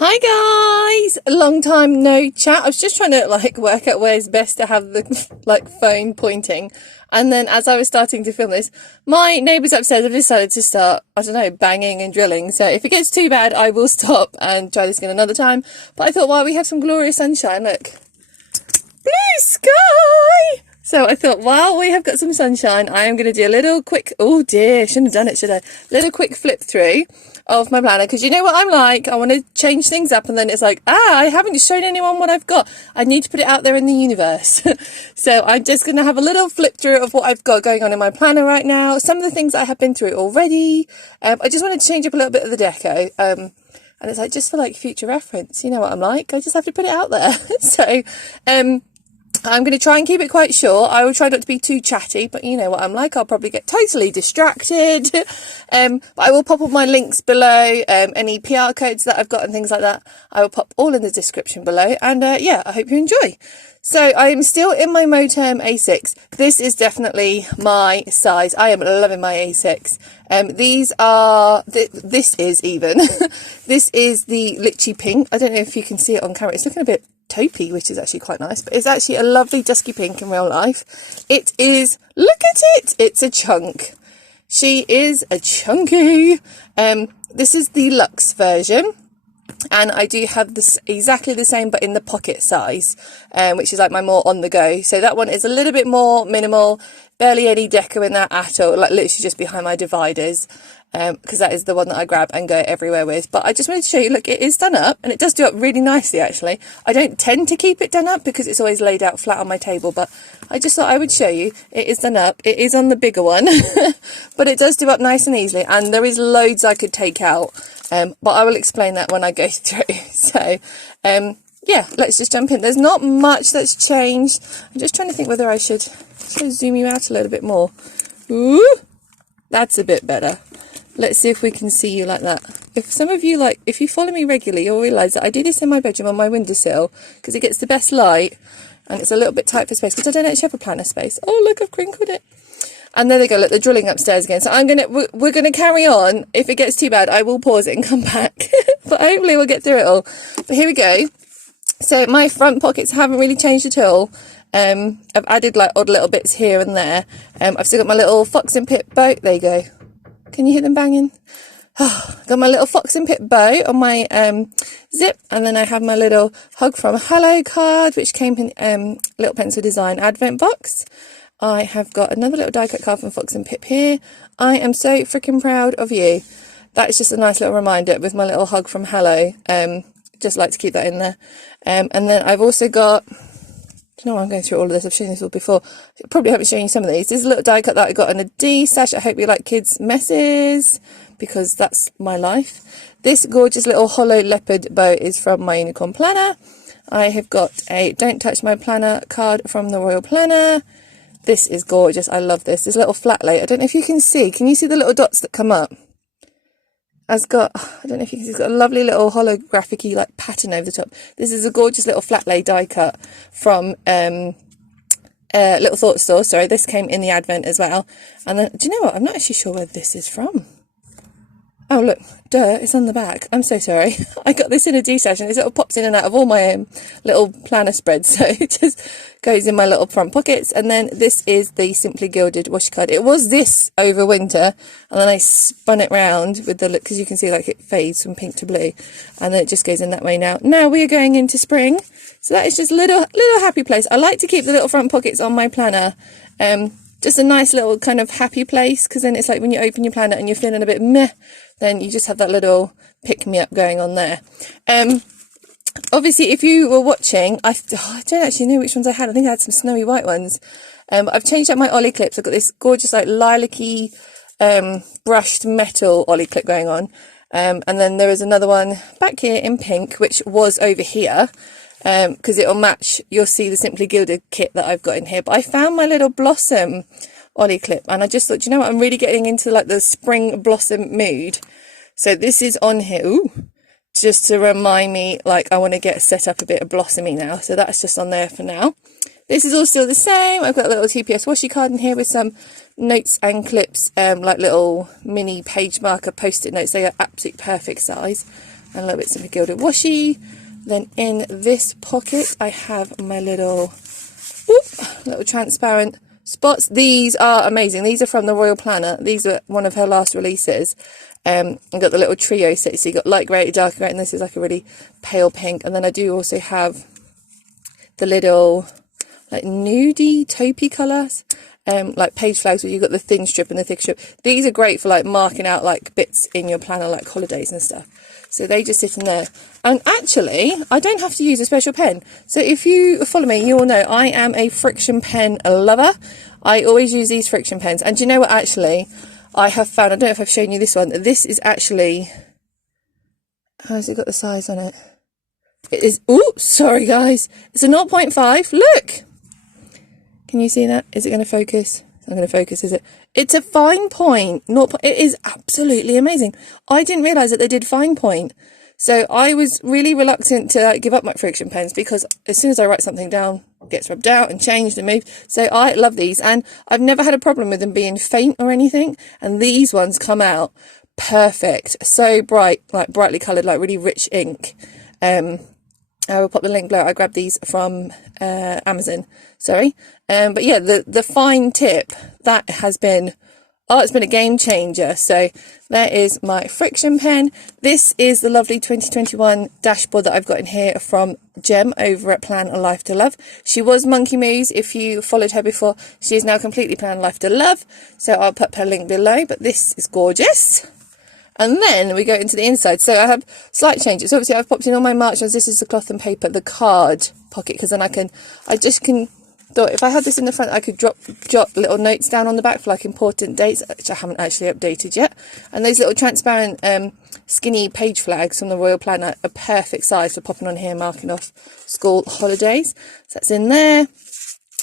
Hi guys, a long time no chat. I was just trying to work out where's best to have the phone pointing, and then as I was starting to film this, my neighbours upstairs have decided to start, I don't know, banging and drilling. So if it gets too bad, I will stop and try this again another time. But I thought, wow, we have some glorious sunshine. Look, blue sky. So I thought, while we have got some sunshine, I am going to do a little quick, oh dear, shouldn't have done it, should I? Little quick flip through of my planner, because you know what I'm like, I want to change things up, and then it's like, I haven't shown anyone what I've got. I need to put it out there in the universe. So I'm just going to have a little flip through of what I've got going on in my planner right now. Some of the things I have been through already. I just wanted to change up a little bit of the deco. And it's like, just for future reference, you know what I'm like, I just have to put it out there. So, I'm going to try and keep it quite short. I will try not to be too chatty, but you know what I'm like, I'll probably get totally distracted. But I will pop all my links below, any PR codes that I've got and things like that. I will pop all in the description below, and yeah, I hope you enjoy. So I am still in my moterm A6. This is definitely my size. I am loving my A6. These are, this is even, this is the litchi pink. I don't know if you can see it on camera. It's looking a bit taupey, which is actually quite nice, but it's actually a lovely dusky pink in real life. It is, look at it, it's a chunk. She is a chunky. This is the luxe version, and I do have this exactly the same but in the pocket size, which is like my more on the go. So that one is a little bit more minimal, barely any deco in that at all, like literally just behind my dividers, because that is the one that I grab and go everywhere with. But I just wanted to show you, look, it is done up, and it does do up really nicely actually. I don't tend to keep it done up because it's always laid out flat on my table, but I just thought I would show you it is done up. It is on the bigger one but it does do up nice and easily, and there is loads I could take out, but I will explain that when I go through. So yeah, let's just jump in. There's not much that's changed. I'm just trying to think whether I should zoom you out a little bit more. Ooh, that's a bit better. Let's see if we can see you like that. If some of you if you follow me regularly, you'll realise that I do this in my bedroom on my windowsill because it gets the best light, and it's a little bit tight for space because I don't actually have a planner space. Oh look, I've crinkled it. And there they go, look, they're drilling upstairs again. So we're gonna carry on. If it gets too bad, I will pause it and come back. But hopefully we'll get through it all. But here we go. So my front pockets haven't really changed at all. I've added odd little bits here and there. I've still got my little fox and pip bow. There you go. Can you hear them banging? Got my little fox and pip bow on my zip, and then I have my little hug from Hello card, which came in little pencil design advent box. I have got another little die cut card from Fox and Pip here. I am so freaking proud of you. That is just a nice little reminder with my little hug from Hello. Just like to keep that in there. And then I've also got, you know, I'm going through all of this. I've shown this all before. Probably haven't shown you some of these. This is a little die cut that I got in a D stash. I hope you like kids' messes, because that's my life. This gorgeous little hollow leopard bow is from my unicorn planner. I have got a Don't Touch My Planner card from the Royal Planner. This is gorgeous. I love this. This little flat lay. I don't know if you can see. Can you see the little dots that come up? I don't know if you can see, it's got a lovely little holographic-y pattern over the top. This is a gorgeous little flat lay die cut from Little Thought Store. Sorry, this came in the advent as well. And then, do you know what? I'm not actually sure where this is from. Oh, look, duh, it's on the back. I'm so sorry. I got this in a D-stash, and it sort of pops in and out of all my little planner spreads. So it just goes in my little front pockets. And then this is the Simply Gilded washi card. It was this over winter, and then I spun it round with the look, because you can see it fades from pink to blue. And then it just goes in that way now. Now we are going into spring. So that is just a little happy place. I like to keep the little front pockets on my planner. Just a nice little kind of happy place, because then it's like when you open your planner and you're feeling a bit meh, then you just have that little pick-me-up going on there. Obviously, if you were watching, I don't actually know which ones I had. I think I had some snowy white ones. But I've changed up my ollie clips. I've got this gorgeous lilac-y brushed metal ollie clip going on. And then there is another one back here in pink, which was over here. Because it'll match, you'll see the Simply Gilded kit that I've got in here. But I found my little blossom ollie clip, and I just thought, you know what, I'm really getting into the spring blossom mood. So this is on here, ooh, just to remind me I want to get set up a bit of blossomy now. So that's just on there for now. This is all still the same. I've got a little TPS washi card in here with some notes and clips, like little mini page marker post-it notes. They are absolute perfect size. and a little bit of gilded washi. Then in this pocket I have my little transparent spots. These are amazing. These are from the Royal Planner. These are one of her last releases. I've got the little trio set, so you got light grey, dark grey, and this is like a really pale pink. And then I do also have the little like nudie taupey colours, like page flags where you've got the thin strip and the thick strip. These are great for like marking out like bits in your planner, like holidays and stuff. So they just sit in there. And actually, I don't have to use a special pen. So if you follow me, you will know I am a friction pen lover. I always use these friction pens. And do you know what, actually, I have found, I don't know if I've shown you this one, this is actually, how's it got the size on it? It is, oh, sorry guys, it's a 0.5, look! Can you see that? Is it going to focus? It's not going to focus, is it? It's a fine point. It is absolutely amazing. I didn't realise that they did fine point. So I was really reluctant to give up my friction pens, because as soon as I write something down, it gets rubbed out and changed and moved. So I love these, and I've never had a problem with them being faint or anything. And these ones come out perfect. So bright, like brightly coloured, like really rich ink. I will pop the link below. I grabbed these from Amazon, sorry. But yeah, the fine tip, that has been, oh, it's been a game changer. So there is my friction pen. This is the lovely 2021 dashboard that I've got in here from Jem over at Plan a Life to Love. She was Monkey Moose. If you followed her before, she is now completely Plan a Life to Love. So I'll put her link below, but this is gorgeous. And then we go into the inside. So I have slight changes. Obviously, I've popped in all my markers. This is the cloth and paper, the card pocket, because then I just can, if I had this in the front, I could jot little notes down on the back for like important dates, which I haven't actually updated yet. And those little transparent skinny page flags from the Royal Planner are perfect size for popping on here, marking off school holidays. So that's in there.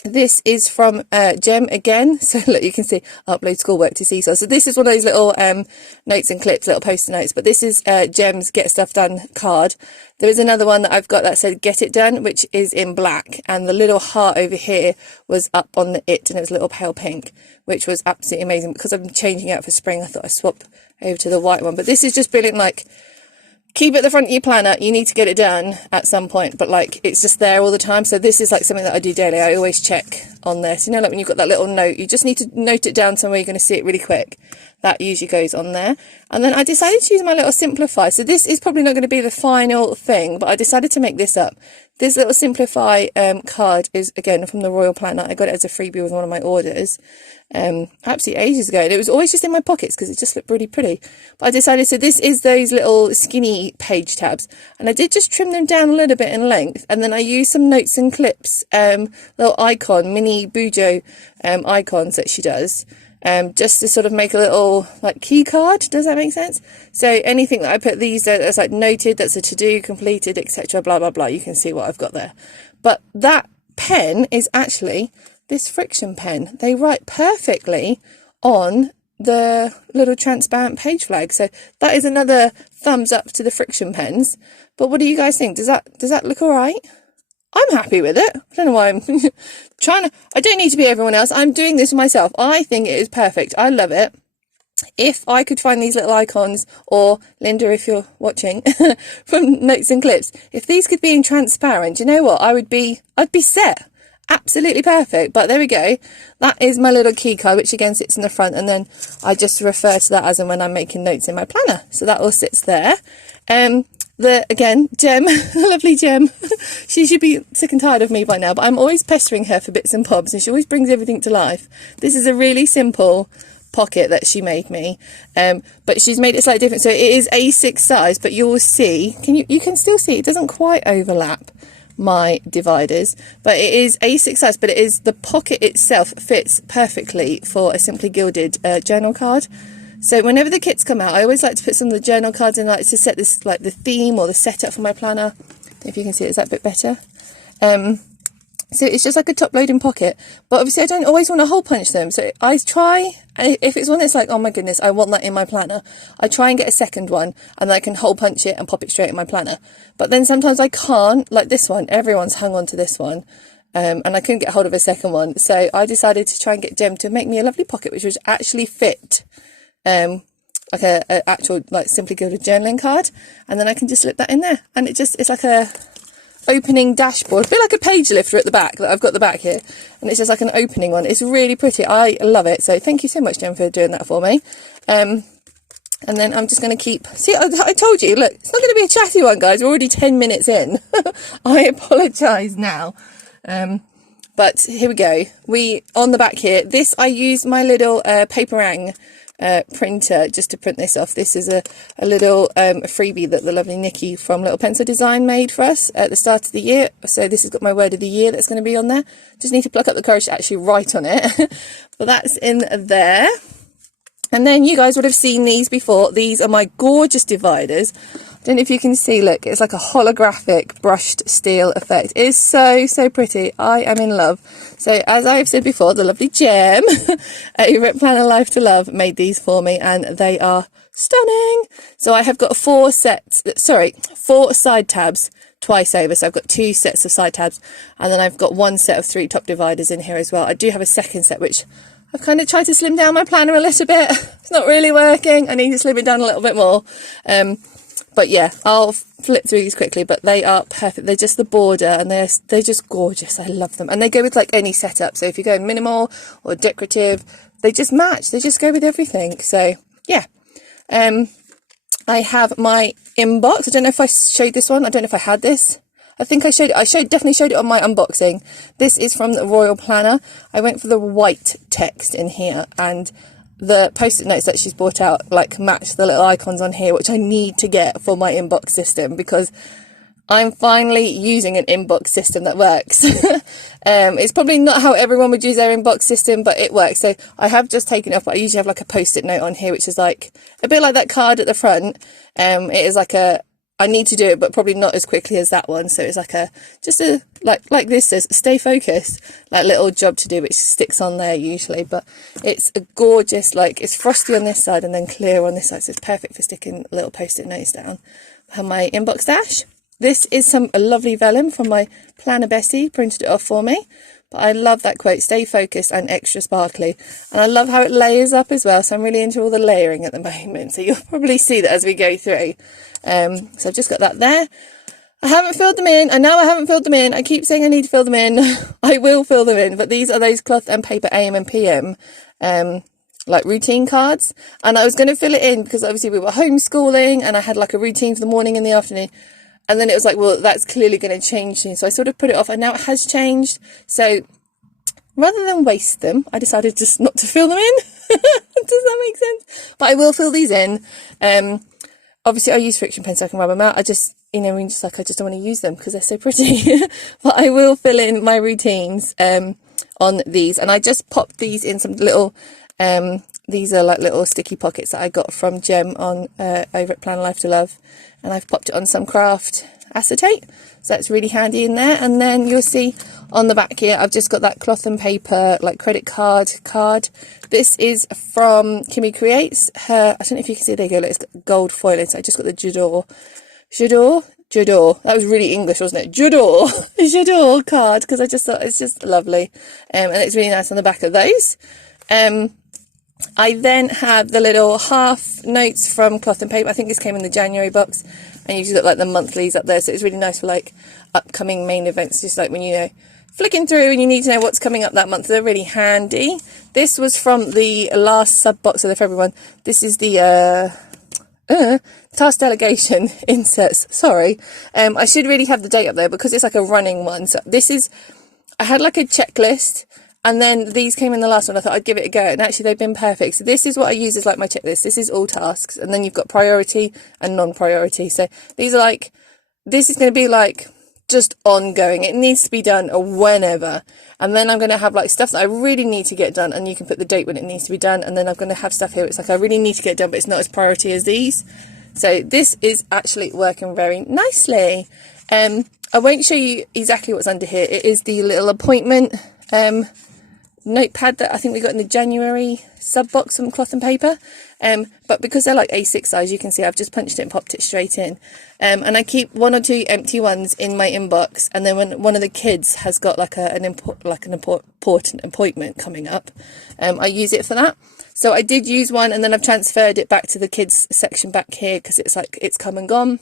This is from Jem again. So look, you can see upload schoolwork to Seesaw. So this is one of those little notes and clips, little post-it notes. But this is Jem's Get Stuff Done card. There is another one that I've got that said Get It Done, which is in black. And the little heart over here was up on the it, and it was a little pale pink, which was absolutely amazing. Because I've been changing out for spring, I thought I'd swap over to the white one. But this is just brilliant, like, keep it at the front of your planner. You need to get it done at some point, but like it's just there all the time. So this is like something that I do daily. I always check on this. You know, like when you've got that little note, you just need to note it down somewhere you're going to see it really quick. That usually goes on there. And then I decided to use my little Simplify. So this is probably not going to be the final thing, but I decided to make this up. This little Simplify card is, again, from the Royal Planner. I got it as a freebie with one of my orders absolutely ages ago. And it was always just in my pockets because it just looked really pretty. But I decided, so this is those little skinny page tabs. And I did just trim them down a little bit in length. And then I used some notes and clips, little icon, mini Bujo icons that she does. Just to sort of make a little like key card. Does that make sense? So anything that I put these that's like noted, that's a to-do, completed, etc., blah blah blah, you can see what I've got there. But that pen is actually this friction pen. They write perfectly on the little transparent page flag. So that is another thumbs up to the friction pens. But what do you guys think? Does that look all right? I'm happy with it. I don't know why I'm I don't need to be everyone else. I'm doing this myself. I think it is perfect. I love it. If I could find these little icons, or Linda, if you're watching, from Notes and Clips, if these could be in transparent, you know what? I'd be set. Absolutely perfect. But there we go. That is my little key card, which again sits in the front, and then I just refer to that as and when I'm making notes in my planner. So that all sits there. Again, Jem, lovely Jem, she should be sick and tired of me by now, but I'm always pestering her for bits and bobs, and she always brings everything to life. This is a really simple pocket that she made me, but she's made it slightly different. So it is A6 size, but you'll see, you can still see it doesn't quite overlap my dividers, but it is A6 size, but it is, the pocket itself fits perfectly for a Simply Gilded journal card. So whenever the kits come out, I always like to put some of the journal cards in, like to set this, like the theme or the setup for my planner. If you can see it, is that a bit better? So it's just like a top loading pocket, but obviously I don't always want to hole punch them. So I try, if it's one that's like, oh my goodness, I want that in my planner, I try and get a second one, and then I can hole punch it and pop it straight in my planner. But then sometimes I can't, like this one, everyone's hung on to this one. And I couldn't get hold of a second one. So I decided to try and get Jem to make me a lovely pocket, which would actually fit like a actual like Simply Gilded journaling card, and then I can just slip that in there, and it's like a opening dashboard, a bit like a page lifter at the back that I've got the back here, and it's just like an opening one. It's really pretty. I love it. So thank you so much, Jen, for doing that for me. And then I'm just going to keep... See, I told you, look, it's not going to be a chatty one, guys. We're already 10 minutes in. I apologise now. But here we go. On the back here, this, I use my little Paperang printer just to print this off. This is a little freebie that the lovely Nikki from Little Pencil Design made for us at the start of the year. So this has got my word of the year that's going to be on there. Just need to pluck up the courage to actually write on it. But that's in there. And then you guys would have seen these before. These are my gorgeous dividers. I don't know if you can see, look, it's like a holographic brushed steel effect. It is so, so pretty. I am in love. So as I've said before, the lovely Gem over at Planner Life to Love made these for me, and they are stunning. So I have got 4 side tabs twice over. So I've got 2 sets of side tabs, and then I've got 1 set of 3 top dividers in here as well. I do have a second set, which I've kind of tried to slim down my planner a little bit. It's not really working. I need to slim it down a little bit more. But yeah, I'll flip through these quickly, but they are perfect. They're just the border, and they're just gorgeous. I love them. And they go with like any setup. So if you're going minimal or decorative, they just match. They just go with everything. So yeah. I have my inbox. I don't know if I showed this one. I don't know if I had this. I think I showed it. Definitely showed it on my unboxing. This is from the Royal Planner. I went for the white text in here, and the post-it notes that she's brought out like match the little icons on here, which I need to get for my inbox system, because I'm finally using an inbox system that works. It's probably not how everyone would use their inbox system, but it works. So I have just taken it off, but I usually have like a post-it note on here, which is like a bit like that card at the front. It is like I need to do it, but probably not as quickly as that one. So it's like like this says, stay focused, like little job to do, which sticks on there usually. But it's a gorgeous, like it's frosty on this side and then clear on this side. So it's perfect for sticking little post-it notes down. I have my inbox dash. This is a lovely vellum from my planner Bessie, printed it off for me. But I love that quote, stay focused and extra sparkly. And I love how it layers up as well. So I'm really into all the layering at the moment. So you'll probably see that as we go through. So I've just got that there. I haven't filled them in. I know I haven't filled them in. I keep saying I need to fill them in. I will fill them in. But these are those cloth and paper AM and PM like routine cards. And I was going to fill it in because obviously we were homeschooling and I had like a routine for the morning and the afternoon. And then it was like, well, that's clearly going to change soon. So I sort of put it off, and now it has changed. So rather than waste them, I decided just not to fill them in. Does that make sense? But I will fill these in. Obviously, I use friction pen so I can rub them out. I just, I just don't want to use them because they're so pretty. But I will fill in my routines on these. And I just popped these in some little... these are like little sticky pockets that I got from Gem on over at Planner Life to Love, and I've popped it on some craft acetate, so that's really handy in there. And then you'll see on the back here I've just got that cloth and paper like credit card. This is from Kimmy Creates. I don't know if you can see, there you go, look, it's got gold foiling. So I just got the Jador. That was really English, wasn't it? Jador card, because I just thought it's just lovely, and it's really nice on the back of those. I then have the little half notes from Cloth and Paper. I think this came in the January box, and you've got like the monthlies up there, so it's really nice for like upcoming main events, just like when you're flicking through and you need to know what's coming up that month. They're really handy. This was from the last sub box of the February one. This is the task delegation inserts. Sorry, I should really have the date up there because it's like a running one. So this is, I had like a checklist, and then these came in the last one. I thought I'd give it a go, and actually they've been perfect. So this is what I use as like my checklist. This is all tasks, and then you've got priority and non-priority. So these are like, this is going to be like just ongoing. It needs to be done whenever. And then I'm going to have like stuff that I really need to get done, and you can put the date when it needs to be done. And then I'm going to have stuff here it's like I really need to get done, but it's not as priority as these. So this is actually working very nicely. I won't show you exactly what's under here. It is the little appointment notepad that I think we got in the January sub box from Cloth and Paper, but because they're like A6 size, you can see I've just punched it and popped it straight in, and I keep 1 or 2 empty ones in my inbox, and then when one of the kids has got like an important appointment coming up, I use it for that. So I did use one, and then I've transferred it back to the kids section back here because it's like it's come and gone.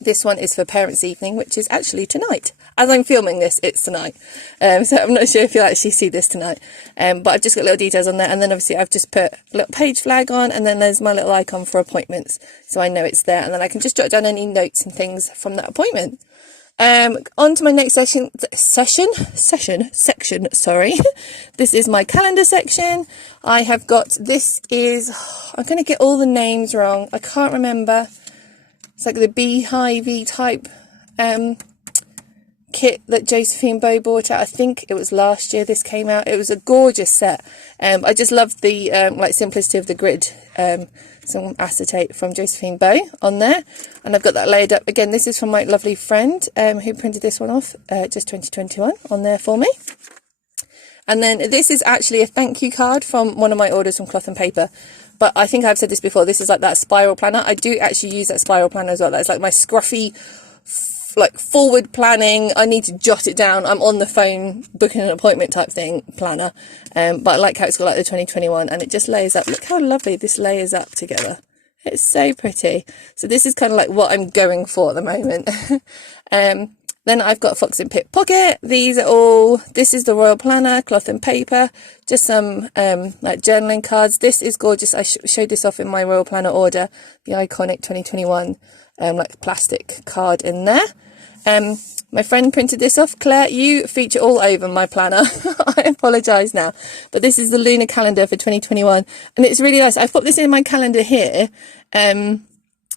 This one is for parents' evening, which is actually tonight. As I'm filming this, it's tonight. So I'm not sure if you'll actually see this tonight. But I've just got little details on there. And then obviously I've just put a little page flag on, and then there's my little icon for appointments. So I know it's there. And then I can just jot down any notes and things from that appointment. On to my next section, sorry. This is my calendar section. I have got, I'm going to get all the names wrong. I can't remember. It's like the beehive type kit that Josephine Bow bought out. I think it was last year this came out. It was a gorgeous set. I just loved the like simplicity of the grid. Some acetate from Josephine Bow on there, and I've got that laid up. Again, this is from my lovely friend who printed this one off, just 2021 on there for me. And then this is actually a thank you card from one of my orders from Cloth and Paper. But I think I've said this before, this is like that spiral planner. I do actually use that spiral planner as well. That's like my scruffy, like forward planning. I need to jot it down. I'm on the phone booking an appointment type thing planner. But I like how it's got like the 2021, and it just layers up. Look how lovely this layers up together. It's so pretty. So this is kind of like what I'm going for at the moment. Then I've got Fox and Pip Pocket. These are all, this is the Royal Planner, Cloth and Paper, just some like journaling cards. This is gorgeous. I showed this off in my Royal Planner order, the iconic 2021 like plastic card in there. My friend printed this off. Claire, you feature all over my planner. I apologise now. But this is the Lunar Calendar for 2021. And it's really nice. I've put this in my calendar here.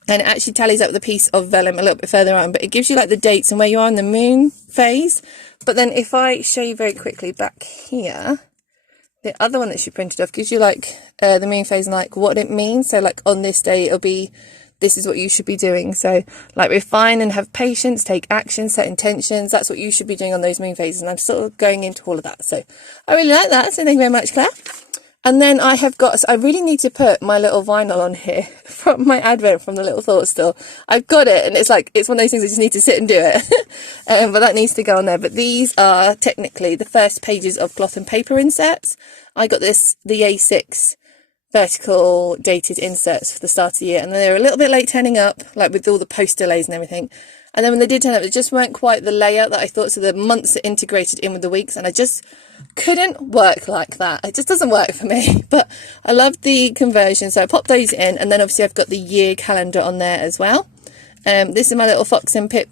And it actually tallies up with a piece of vellum a little bit further on, but it gives you like the dates and where you are in the moon phase. But then if I show you very quickly back here, the other one that she printed off gives you like the moon phase and like what it means. So like on this day, it'll be, this is what you should be doing. So like refine and have patience, take action, set intentions. That's what you should be doing on those moon phases. And I'm sort of going into all of that. So I really like that. So thank you very much, Claire. And then I have got, so I really need to put my little vinyl on here from my advent from the little thought store. I've got it, and it's like, it's one of those things I just need to sit and do it. But that needs to go on there. But these are technically the first pages of Cloth and Paper inserts. I got the A6 vertical dated inserts for the start of the year, and they're a little bit late turning up, like with all the post delays and everything. And then when they did turn up, they just weren't quite the layout that I thought. So the months are integrated in with the weeks, and I just couldn't work like that. It just doesn't work for me. But I love the conversion, so I popped those in, and then obviously I've got the year calendar on there as well. This is my little Fox and Pip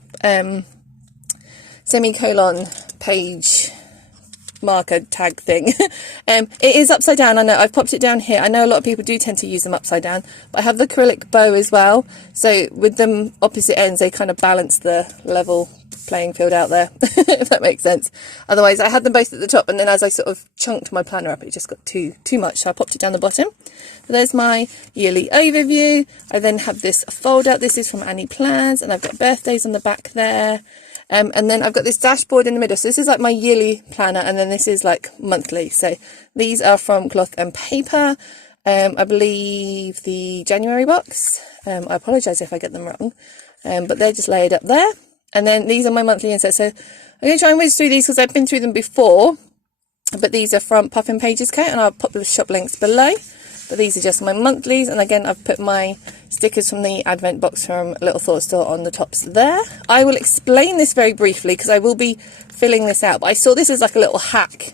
semicolon page marker tag thing. It is upside down. I know I've popped it down here. I know a lot of people do tend to use them upside down, but I have the acrylic bow as well, so with them opposite ends they kind of balance the level playing field out there, if that makes sense. Otherwise I had them both at the top, and then as I sort of chunked my planner up, it just got too much, so I popped it down the bottom. So there's my yearly overview. I then have this fold out. This is from Annie Plans, and I've got birthdays on the back there. And then I've got this dashboard in the middle. So this is like my yearly planner, and then this is like monthly. So these are from Cloth and Paper. I believe the January box. I apologise if I get them wrong. But they're just laid up there. And then these are my monthly inserts. So I'm going to try and whiz through these because I've been through them before. But these are from Puffin Pages Co. And I'll pop the shop links below. But these are just my monthlies, and again I've put my stickers from the advent box from Little Thought Store on the tops there. I will explain this very briefly because I will be filling this out, but I saw this as like a little hack.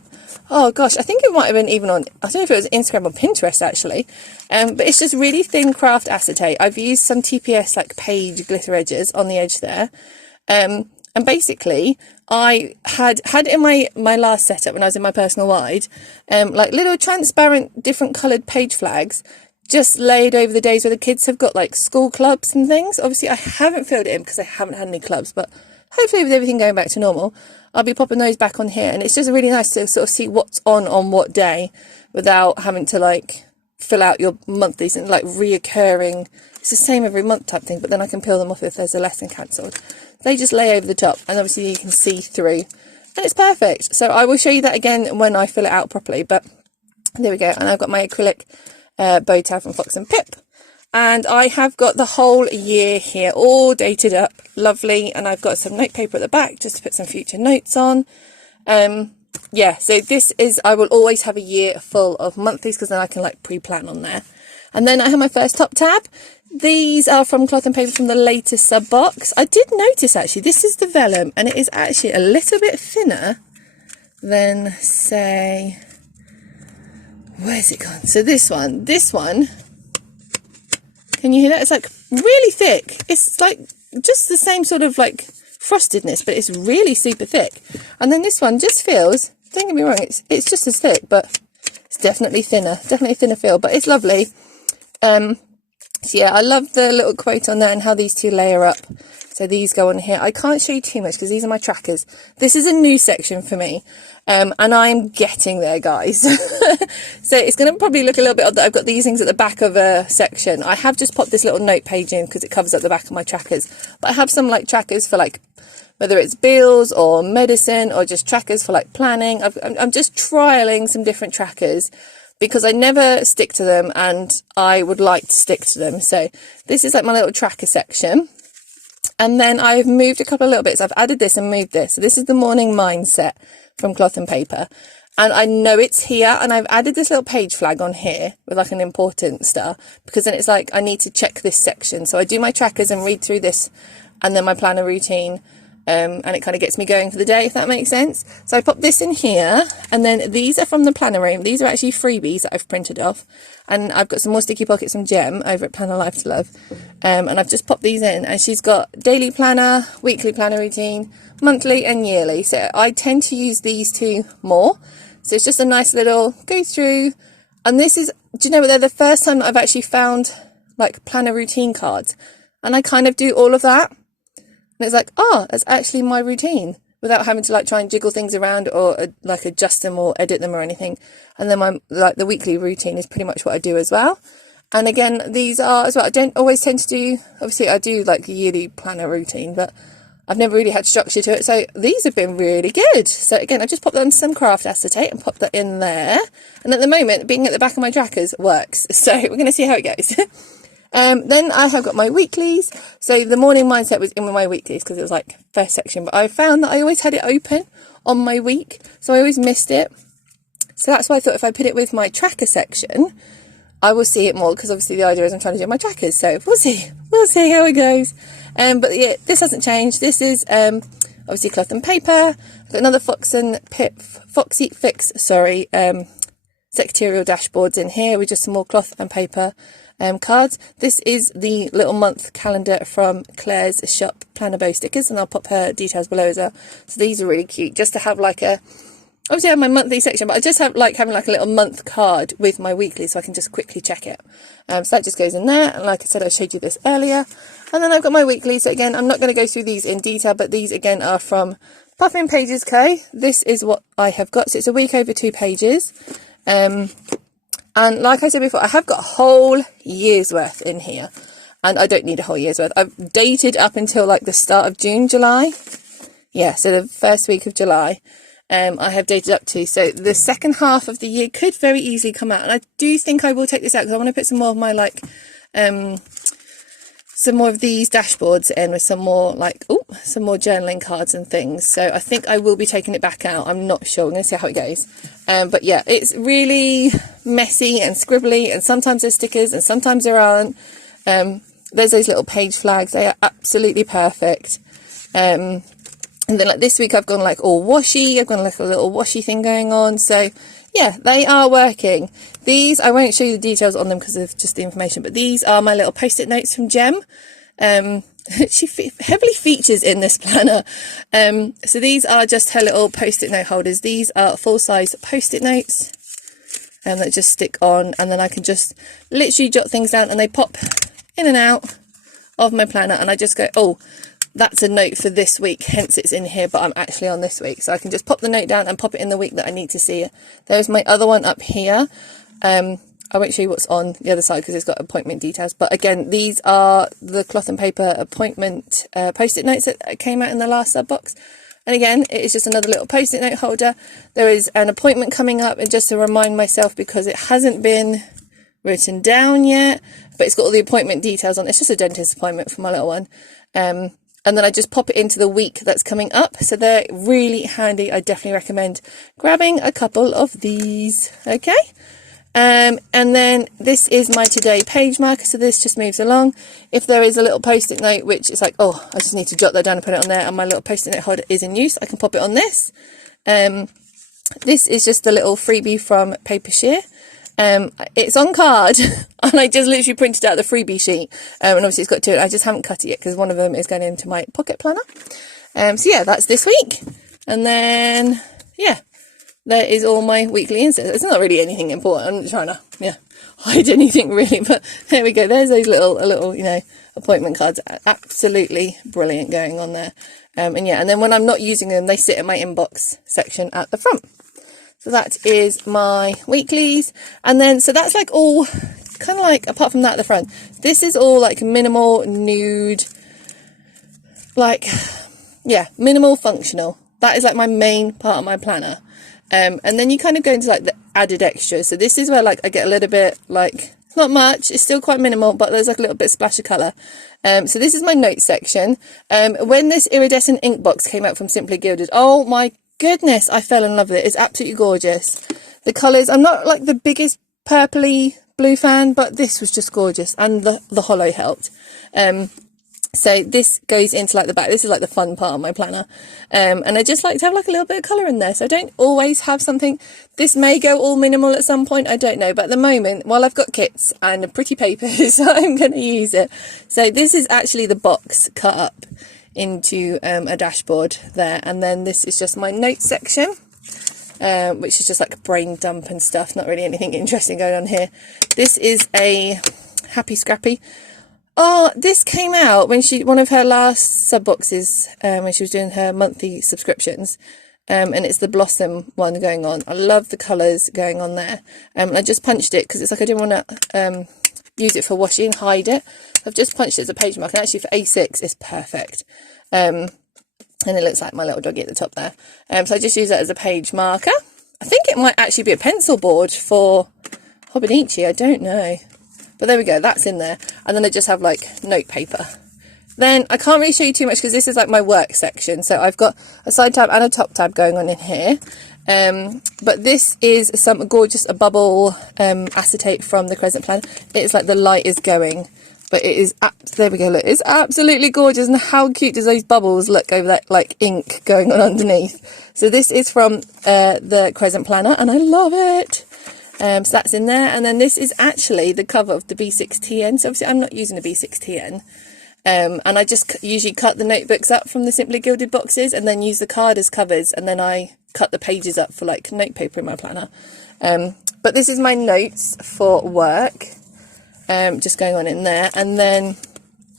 Oh gosh, I think it might have been even on, I don't know if it was Instagram or Pinterest actually, but it's just really thin craft acetate. I've used some TPS like page glitter edges on the edge there, and basically I had in my last setup when I was in my personal wide, like little transparent different coloured page flags just laid over the days where the kids have got like school clubs and things. Obviously I haven't filled it in because I haven't had any clubs, but hopefully with everything going back to normal, I'll be popping those back on here. And it's just really nice to sort of see what's on what day without having to like fill out your monthlies and like reoccurring. It's the same every month type thing, but then I can peel them off if there's a lesson cancelled. They just lay over the top, and obviously you can see through, and it's perfect. So I will show you that again when I fill it out properly, but there we go. And I've got my acrylic bow tie from Fox and Pip, and I have got the whole year here all dated up lovely, and I've got some note paper at the back just to put some future notes on. yeah, so this is, I will always have a year full of monthlies because then I can like pre-plan on there. And then I have my first top tab. These are from Cloth and Paper from the latest sub box. I did notice actually, this is the vellum and it is actually a little bit thinner than, say, where's it gone? So this one, can you hear that? It's like really thick. It's like just the same sort of like frostedness, but it's really super thick. And then this one just feels, don't get me wrong, it's just as thick, but it's definitely thinner feel, but it's lovely. So yeah, I love the little quote on there and how these two layer up. So these go on here. I can't show you too much because these are my trackers. This is a new section for me. And I'm getting there, guys. So it's going to probably look a little bit odd that I've got these things at the back of a section. I have just popped this little note page in because it covers up the back of my trackers. But I have some like trackers for like, whether it's bills or medicine or just trackers for like planning. I'm just trialing some different trackers because I never stick to them and I would like to stick to them. So this is like my little tracker section. And then I've moved a couple of little bits. I've added this and moved this. So this is the morning mindset from Cloth and Paper. And I know it's here. And I've added this little page flag on here with like an important star. Because then it's like I need to check this section. So I do my trackers and read through this. And then my planner routine. And it kind of gets me going for the day, if that makes sense. So I pop this in here, and then these are from the planner room. These are actually freebies that I've printed off, and I've got some more sticky pockets from Jem over at Planner Life to Love, and I've just popped these in, and she's got daily planner, weekly planner routine, monthly and yearly. So I tend to use these two more. So it's just a nice little go through, and this is, do you know what, they're the first time that I've actually found like planner routine cards, and I kind of do all of that. And it's like, oh, that's actually my routine without having to like try and jiggle things around or like adjust them or edit them or anything. And then my like the weekly routine is pretty much what I do as well. And again, these are as well. I don't always tend to do, obviously I do like a yearly planner routine, but I've never really had structure to it. So these have been really good. So again, I just popped on some craft acetate and popped that in there. And at the moment, being at the back of my trackers works. So we're going to see how it goes. Then I have got my weeklies. So the morning mindset was in with my weeklies because it was like first section, but I found that I always had it open on my week, so I always missed it. So that's why I thought if I put it with my tracker section, I will see it more, because obviously the idea is I'm trying to do my trackers, so we'll see how it goes. But yeah, this hasn't changed. This is obviously Cloth and Paper. I've got another Foxy Fix secretarial dashboards in here with just some more Cloth and Paper cards. This is the little month calendar from Claire's shop, Planner Bow Stickers, and I'll pop her details below as well. So these are really cute, just to have like a, obviously I have my monthly section, but I just have like having like a little month card with my weekly, so I can just quickly check it. So that just goes in there, and like I said, I showed you this earlier. And then I've got my weekly. So again, I'm not going to go through these in detail, but these again are from Puffin Pages Co. This is what I have got. So it's a week over 2 pages. And like I said before, I have got a whole year's worth in here, and I don't need a whole year's worth. I've dated up until like the start of June, July. Yeah, so the first week of July, I have dated up to. So the second half of the year could very easily come out. And I do think I will take this out because I want to put some more of my like, some more of these dashboards in with some more like, some more journaling cards and things. So I think I will be taking it back out. I'm not sure. I'm going to see how it goes. But yeah, it's really messy and scribbly, and sometimes there's stickers and sometimes there aren't. There's those little page flags. They are absolutely perfect. And then like this week I've gone like all washi. I've got like a little washi thing going on. So yeah, they are working. These, I won't show you the details on them because of just the information, but these are my little post-it notes from Jem. She heavily features in this planner. So these are just her little post-it note holders. These are full-size post-it notes that just stick on, and then I can just literally jot things down, and they pop in and out of my planner, and I just go, oh, that's a note for this week, hence it's in here, but I'm actually on this week. So I can just pop the note down and pop it in the week that I need to see it. There's my other one up here. I won't show you what's on the other side because it's got appointment details. But again, these are the Cloth and Paper appointment post-it notes that came out in the last sub box. And again, it is just another little post-it note holder. There is an appointment coming up, and just to remind myself, because it hasn't been written down yet, but it's got all the appointment details on. It's just a dentist appointment for my little one. and then I just pop it into the week that's coming up. So they're really handy. I definitely recommend grabbing a couple of these. Okay. And then this is my today page marker. So this just moves along. If there is a little post-it note, which is like, oh, I just need to jot that down and put it on there, and my little post-it note holder is in use, I can pop it on this. This is just a little freebie from Paper Sheer. It's on card and I just literally printed out the freebie sheet, and obviously it's got two. I just haven't cut it yet because one of them is going into my pocket planner. So yeah, that's this week. And then yeah, there is all my weekly inserts. It's not really anything important. I'm not trying to hide anything really, but there we go. There's those little appointment cards. Absolutely brilliant going on there. And yeah, and then when I'm not using them, they sit in my inbox section at the front. So that is my weeklies. And then, so that's like all kind of like, apart from that at the front, this is all like minimal, nude, like, yeah, minimal functional. That is like my main part of my planner. And then you kind of go into like the added extras. So this is where like I get a little bit like, not much, it's still quite minimal, but there's like a little bit of splash of colour. So this is my notes section. When this iridescent ink box came out from Simply Gilded, oh my goodness, I fell in love with it. It's absolutely gorgeous. The colours, I'm not like the biggest purpley blue fan, but this was just gorgeous, and the hollow helped. So this goes into like the back. This is like the fun part of my planner. And I just like to have like a little bit of colour in there. So I don't always have something. This may go all minimal at some point, I don't know. But at the moment, while I've got kits and pretty papers, I'm going to use it. So this is actually the box cut up into a dashboard there. And then this is just my notes section, which is just like a brain dump and stuff. Not really anything interesting going on here. This is a Happy Scrappy. Oh, this came out when one of her last sub boxes, when she was doing her monthly subscriptions, and it's the Blossom one going on. I love the colours going on there. I just punched it because it's like I didn't want to use it for washing, hide it. I've just punched it as a page mark, and actually for A6 it's perfect. And it looks like my little doggy at the top there. So I just use that as a page marker. I think it might actually be a pencil board for Hobonichi, I don't know. But there we go, that's in there. And then I just have like note paper. Then I can't really show you too much because this is like my work section. So I've got a side tab and a top tab going on in here. But this is some gorgeous bubble acetate from the Crescent Plan. It's like the light is going. But it is, there we go, look, it's absolutely gorgeous. And how cute does those bubbles look over that like ink going on underneath. So this is from the Crescent Planner and I love it. So that's in there. And then this is actually the cover of the B6TN. So obviously I'm not using a B6TN. And I just usually cut the notebooks up from the Simply Gilded boxes and then use the card as covers. And then I cut the pages up for like note paper in my planner. But this is my notes for work. Just going on in there. And then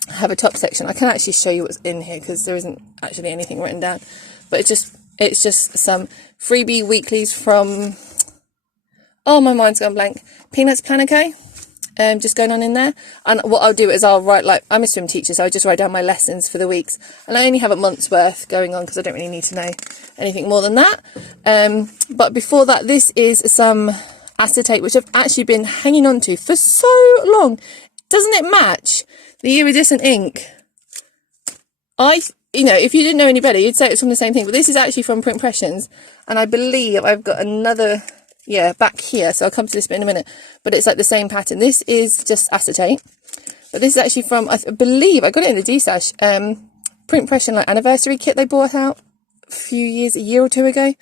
I have a top section. I can actually show you what's in here because there isn't actually anything written down. But it's just some freebie weeklies from... Oh, my mind's gone blank. Peanuts Planner Co. Just going on in there. And what I'll do is I'll write, like, I'm a swim teacher, so I just write down my lessons for the weeks. And I only have a month's worth going on because I don't really need to know anything more than that. But before that, this is some acetate, which I've actually been hanging on to for so long. Doesn't it match the iridescent ink? You know, if you didn't know any better, you'd say it's from the same thing. But this is actually from Print Impressions. And I believe I've got another... yeah, back here, so I'll come to this bit in a minute, but it's like the same pattern. This is just acetate, but this is actually from, I believe, I got it in the D-Stash, Print Impression like anniversary kit they brought out a year or two ago,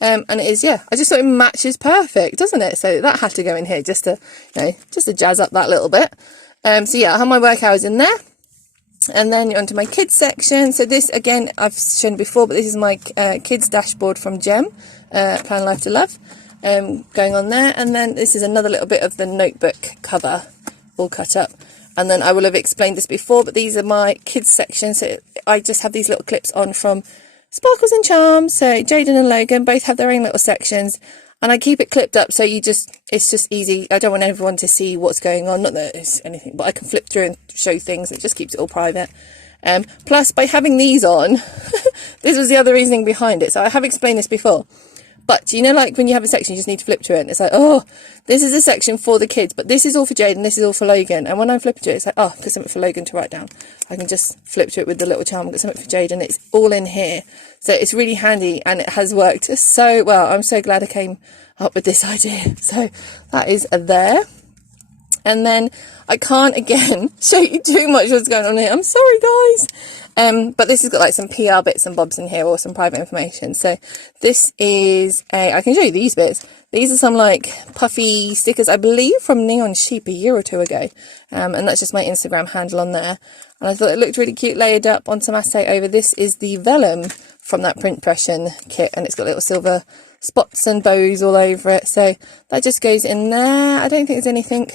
and it is, yeah, I just thought it matches perfect, doesn't it? So that had to go in here just to, you know, just to jazz up that little bit. So yeah, I have my work hours in there, and then onto my kids section. So this, again, I've shown before, but this is my kids dashboard from Gem, Plan Life to Love. Going on there, and then this is another little bit of the notebook cover all cut up, and then I will have explained this before, but these are my kids section. So I just have these little clips on from Sparkles and Charms. So Jaden and Logan both have their own little sections, and I keep it clipped up so it's just easy. I don't want everyone to see what's going on, not that it's anything, but I can flip through and show things. It just keeps it all private. Plus, by having these on, this was the other reasoning behind it. So I have explained this before, But you know, like when you have a section, you just need to flip to it, and it's like, oh, this is a section for the kids, but this is all for Jade and this is all for Logan. And when I'm flipping to it, it's like, oh, there's something for Logan to write down. I can just flip to it with the little charm, get something for Jade, and it's all in here. So it's really handy, and it has worked so well. I'm so glad I came up with this idea. So that is there. And then I can't again show you too much what's going on here. I'm sorry, guys. But this has got like some PR bits and bobs in here, or some private information. So this is I can show you these bits. These are some like puffy stickers, I believe from Neon Sheep a year or two ago. And that's just my Instagram handle on there. And I thought it looked really cute layered up on some acetate over. This is the vellum from that print impression kit, and it's got little silver spots and bows all over it. So that just goes in there. I don't think there's anything.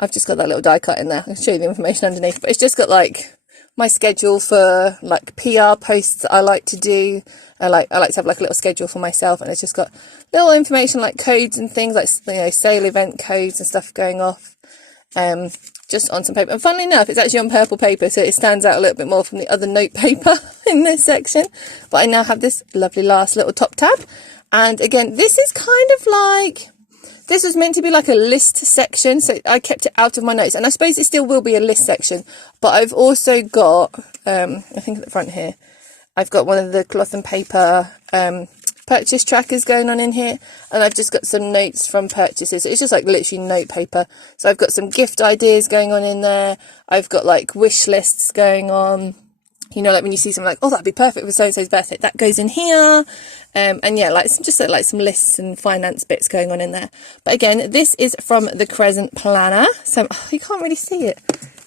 I've just got that little die cut in there. I'll show you the information underneath, but it's just got like my schedule for like PR posts I like to do. I like to have like a little schedule for myself, and it's just got little information like codes and things like, you know, sale event codes and stuff going off, just on some paper. And funnily enough, it's actually on purple paper, so it stands out a little bit more from the other note paper in this section. But I now have this lovely last little top tab, and again, this is kind of like, this was meant to be like a list section, so I kept it out of my notes, and I suppose it still will be a list section. But I've also got, I think at the front here, I've got one of the cloth and paper purchase trackers going on in here, and I've just got some notes from purchases. It's just like literally note paper. So I've got some gift ideas going on in there. I've got like wish lists going on. You know, like when you see something like, oh, that'd be perfect for so-and-so's birthday, that goes in here. And yeah, like just like some lists and finance bits going on in there. But again, this is from the Crescent Planner. So you can't really see it.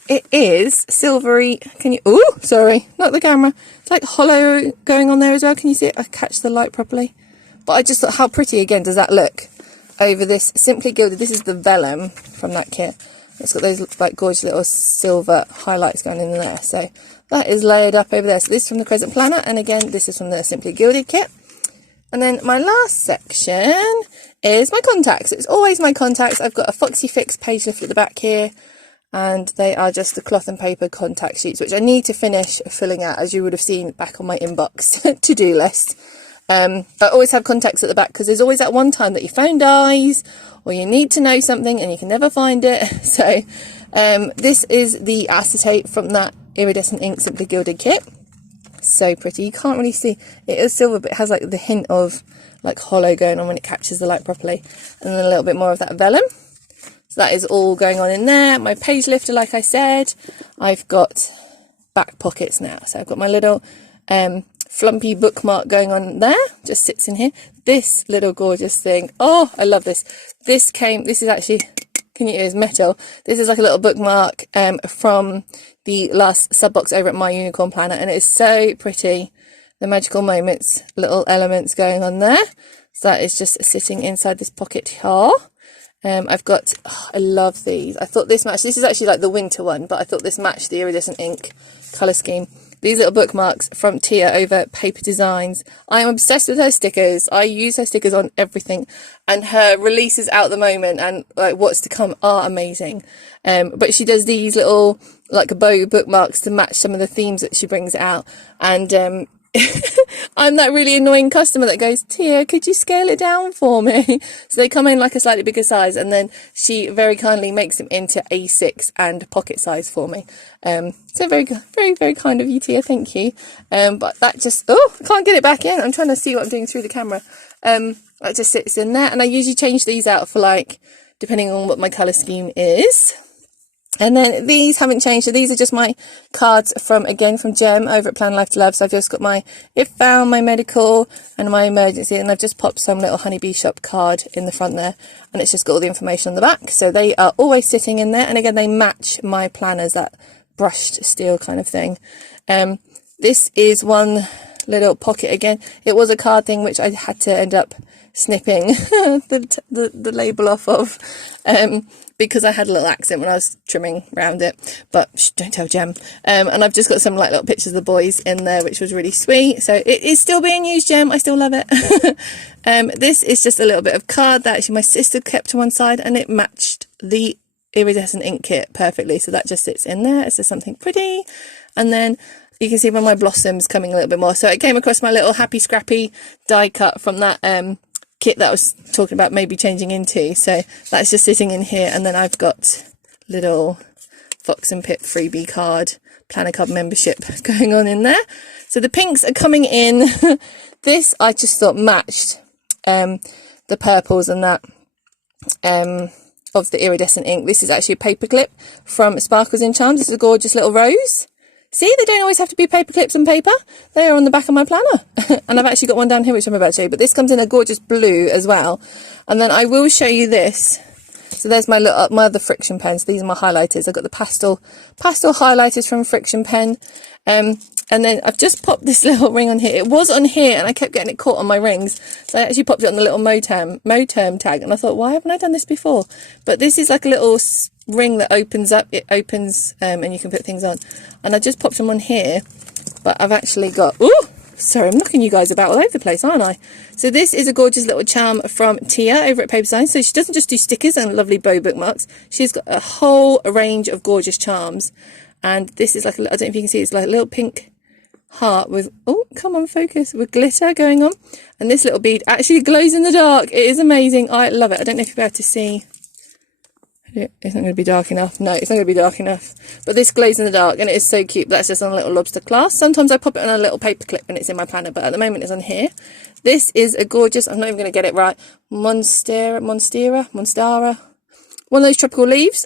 It is silvery. Can you? Oh, sorry, not the camera. It's like hollow going on there as well. Can you see it? I catch the light properly. But I just thought, how pretty again does that look over this Simply Gilded? This is the vellum from that kit. It's got those like gorgeous little silver highlights going in there. So that is layered up over there. So this is from the Crescent Planner, and again, this is from the Simply Gilded kit. And then my last section is my contacts. It's always my contacts. I've got a Foxy Fix page lift at the back here, and they are just the cloth and paper contact sheets, which I need to finish filling out, as you would have seen back on my inbox to-do list. I always have contacts at the back, because there's always that one time that your phone dies, or you need to know something and you can never find it. So this is the acetate from that iridescent ink Simply Gilded kit. So pretty. You can't really see, it is silver, but it has like the hint of like hollow going on when it captures the light properly, and then a little bit more of that vellum. So that is all going on in there. My page lifter, like I said, I've got back pockets now. So I've got my little flumpy bookmark going on there, just sits in here. This little gorgeous thing, oh, I love this. This is actually, can you hear, it's metal. This is like a little bookmark from the last sub box over at My Unicorn Planner, and it is so pretty. The magical moments, little elements going on there. So that is just sitting inside this pocket here. I've got, oh, I love these. I thought this matched, this is actually like the winter one, but I thought this matched the iridescent ink colour scheme. These little bookmarks from Tia over at Paper Designs. I am obsessed with her stickers. I use her stickers on everything, and her releases out at the moment and like what's to come are amazing. But she does these little like bow bookmarks to match some of the themes that she brings out, and I'm that really annoying customer that goes, Tia, could you scale it down for me? So they come in like a slightly bigger size, and then she very kindly makes them into A6 and pocket size for me. So very, very, very kind of you, Tia, thank you. But that just, oh, I can't get it back in. I'm trying to see what I'm doing through the camera. That just sits in there, and I usually change these out for like, depending on what my colour scheme is. And then these haven't changed, so these are just my cards from Jem over at Plan Life to Love. So I've just got my If Found, my medical, and my emergency, and I've just popped some little honeybee shop card in the front there, and it's just got all the information on the back. So they are always sitting in there, and again they match my planners, that brushed steel kind of thing. This is one little pocket again. It was a card thing which I had to end up snipping the label off of, because I had a little accident when I was trimming around it, but shh, don't tell Jem. And I've just got some like little pictures of the boys in there, which was really sweet. So it is still being used, Jem. I still love it. This is just a little bit of card that actually my sister kept to one side, and it matched the iridescent ink kit perfectly. So that just sits in there. It's just something pretty. And then you can see when my blossom's coming a little bit more. So I came across my little Happy Scrappy die cut from that kit that I was talking about maybe changing into. So that's just sitting in here, and then I've got little Fox and Pip freebie card, planner card membership going on in there. So the pinks are coming in. This I just thought matched the purples and that of the iridescent ink. This is actually a paper clip from Sparkles and Charms. It's a gorgeous little rose. See, they don't always have to be paper clips and paper. They are on the back of my planner. And I've actually got one down here which I'm about to show you, but this comes in a gorgeous blue as well. And then I will show you this. So there's my other Friction pens. These are my highlighters. I've got the pastel highlighters from Friction Pen. And then I've just popped this little ring on here. It was on here and I kept getting it caught on my rings. So I actually popped it on the little moterm tag. And I thought, why haven't I done this before? But this is like a little ring that opens up. It opens and you can put things on. And I just popped them on here. But I've actually got... Ooh! Sorry, I'm knocking you guys about all over the place, aren't I? So this is a gorgeous little charm from Tia over at Paper Signs. So she doesn't just do stickers and lovely bow bookmarks. She's got a whole range of gorgeous charms. And this is like, I don't know if you can see, it's like a little pink heart with, oh, come on, focus, with glitter going on. And this little bead actually glows in the dark. It is amazing. I love it. I don't know if you'll be able to see. It's not going to be dark enough. No, it's not going to be dark enough. But this glows in the dark and it is so cute. That's just on a little lobster clasp. Sometimes I pop it on a little paper clip when it's in my planner, but at the moment it's on here. This is a gorgeous, I'm not even going to get it right, Monstera. One of those tropical leaves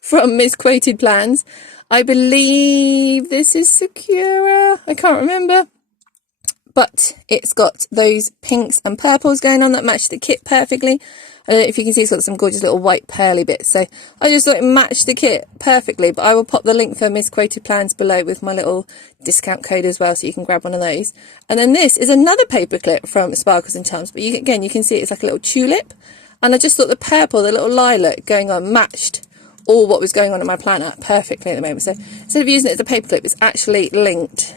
from Misquoted Plans. I believe this is Sakura. I can't remember. But it's got those pinks and purples going on that match the kit perfectly. I don't know if you can see, it's got some gorgeous little white pearly bits. So I just thought it matched the kit perfectly. But I will pop the link for Misquoted Plans below with my little discount code as well, so you can grab one of those. And then this is another paper clip from Sparkles and Charms. But again, you can see it's like a little tulip. And I just thought the purple, the little lilac going on matched all what was going on in my planner perfectly at the moment. So instead of using it as a paper clip, it's actually linked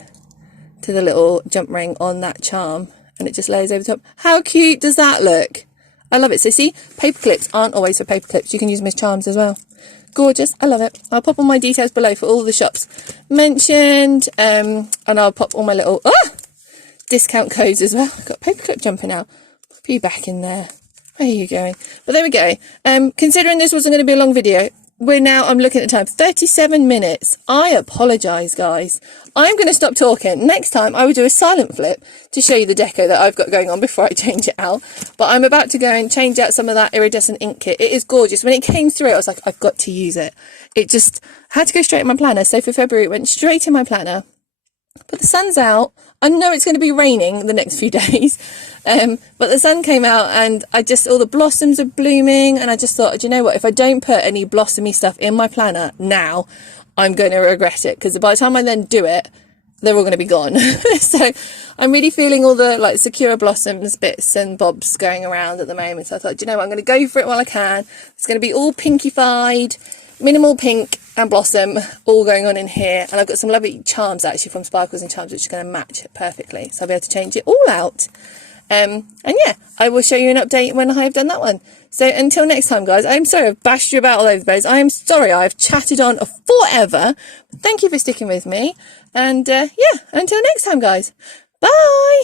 to the little jump ring on that charm. And it just lays over top. How cute does that look? I love it. So see, paper clips aren't always for paper clips. You can use them as charms as well. Gorgeous. I love it. I'll pop all my details below for all the shops mentioned. And I'll pop all my little discount codes as well. I've got a paper clip jumping out. Pop you back in there. Where are you going? But there we go. Considering this wasn't going to be a long video, I'm looking at the time, 37 minutes. I apologise, guys. I'm going to stop talking. Next time, I will do a silent flip to show you the deco that I've got going on before I change it out. But I'm about to go and change out some of that iridescent ink kit. It is gorgeous. When it came through, I was like, I've got to use it. It just had to go straight in my planner. So for February, it went straight in my planner. But the sun's out. I know it's going to be raining the next few days. But the sun came out and all the blossoms are blooming. And I just thought, do you know what? If I don't put any blossomy stuff in my planner now, I'm going to regret it. Because by the time I then do it, they're all going to be gone. So I'm really feeling all the like Sakura blossoms bits and bobs going around at the moment. So I thought, do you know what? I'm going to go for it while I can. It's going to be all pinkified, minimal pink and blossom all going on in here. And I've got some lovely charms actually from Sparkles and Charms, which are going to match it perfectly. So I'll be able to change it all out. And yeah, I will show you an update when I have done that one. So until next time, guys, I'm sorry I've bashed you about all over the place. I am sorry I've chatted on forever. Thank you for sticking with me. And yeah, until next time, guys. Bye.